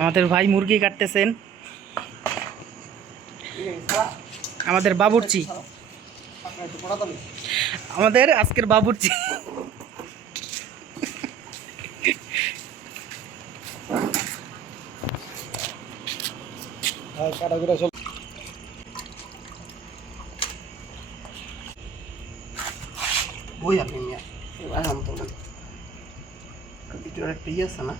আমাদের ভাই মুরগি কাটতেছেন। আমাদের বাবুর্চি। আমাদের আজকের বাবুর্চি। বই আপনি আম তো ইয়ে আছে না?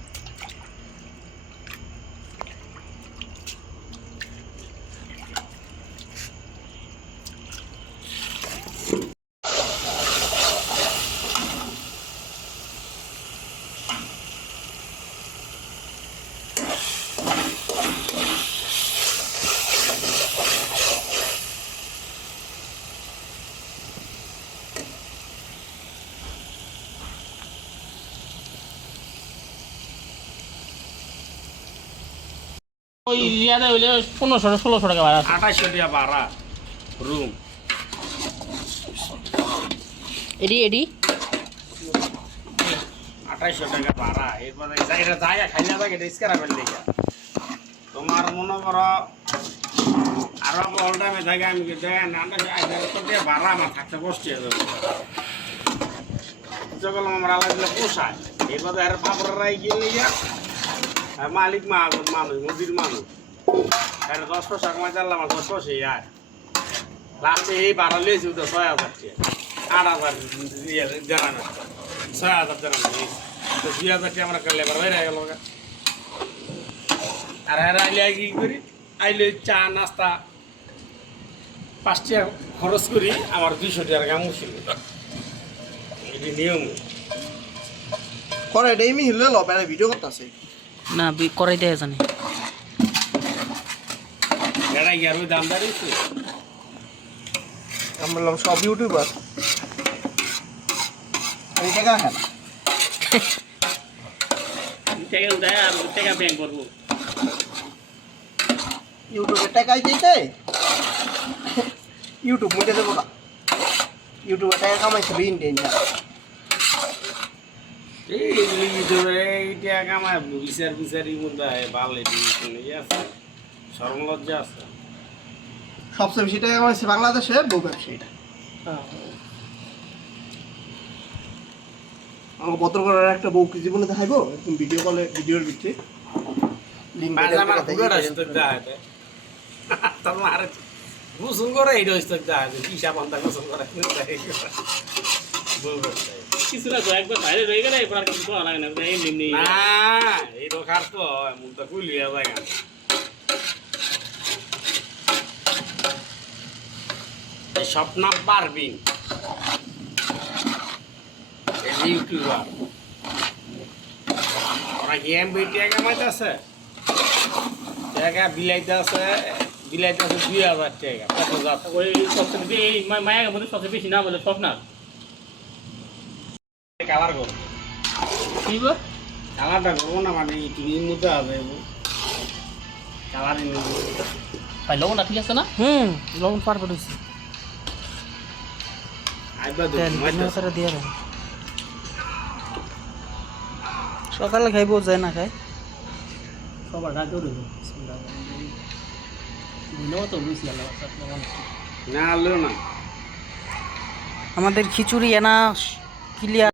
ওই ইয়াতে হইলে পনেরোশো ষোলোশো টাকা ভাড়া আঠাশশো টাকা ভাড়া রুম এডি এডি। আঠাইশশো টাকা ভাড়া এরপরে এটা জায়গা খাই না থাকে ফেল দিকে তোমার মনে করো আরও অল টাইমে জায়গা আমি আঠাইশশো টাকা ভাড়া আমার থাকতে বসছে যখন আমার আলাদা পোষায় এরপরে আর পাপড় রাই আর মালিক মা মানুষ, মুদির মানুষ। আর দশ পয়সা কমাই চাললাম আর দশ পয়সা আর লাস্টে এই ভাড়া লিয়েছি তো ছয় হাজার আট হাজার ইয়ে জানা ছয় হাজার নিয়েছি। তো দুই হাজার টাকা আমরা লেবার বাইরে গেল আর হ্যাঁ আইলে কি করি? আইলে চা, নাস্তা, পাঁচ টাকা খরচ করি। আমার দুইশো টাকার কাম ছিল এটি নিয়ম। করে এটা এমনি হিলে লো বেড়া ভিডিও করতেছে। না বি- করাই দেয় জানি। আমরা বললাম সব ইউটিউবার এই টাকা কেন? ইউটিউবে টাকাই দিতে? ইউটিউব মুটে দেবো না। ইউটিউবে টাকা কামাইছে বিন দিন এই ধরে এইটা আমার বিচার বিচারি মধ্যে ভালো এটি আছে। সরমলজ্জা আছে। সবচেয়ে বেশি টাকা কামাইছে বাংলাদেশে বউ ব্যবসায়ীটা আমার বতর একটা বউ কি জীবনে দেখাইবো? একদম ভিডিও কলে ভিডিওর আমার হয় আর গোসল করে এইটা ইস্তক দেওয়া হয় গোসল করে। বলব কিছু না তো একবার বাইরে রয়ে গেলে এবার আর কিছু লাগে না। এমনি এমনি এই তো খাস তো মুখটা কুলিয়া যায় স্বপ্না পারবিন ইউটিউবার। ওরা কি এম বই টাকা মাইতেছে টাকা বিলাইতে আছে বিলাইতে আছে দুই হাজার টাকা মায়ের মধ্যে সবচেয়ে বেশি না বলে স্বপ্নার। কালার করব কি গো? কালারটা করব না মানে তুমি মতো আছে কালারই নেব ভাই লবণটা ঠিক আছে না? হুম লবণ সকালে খাইবো যায় না খাই সবার না আনলেও না। আমাদের খিচুড়ি এনা ক্লিয়ার।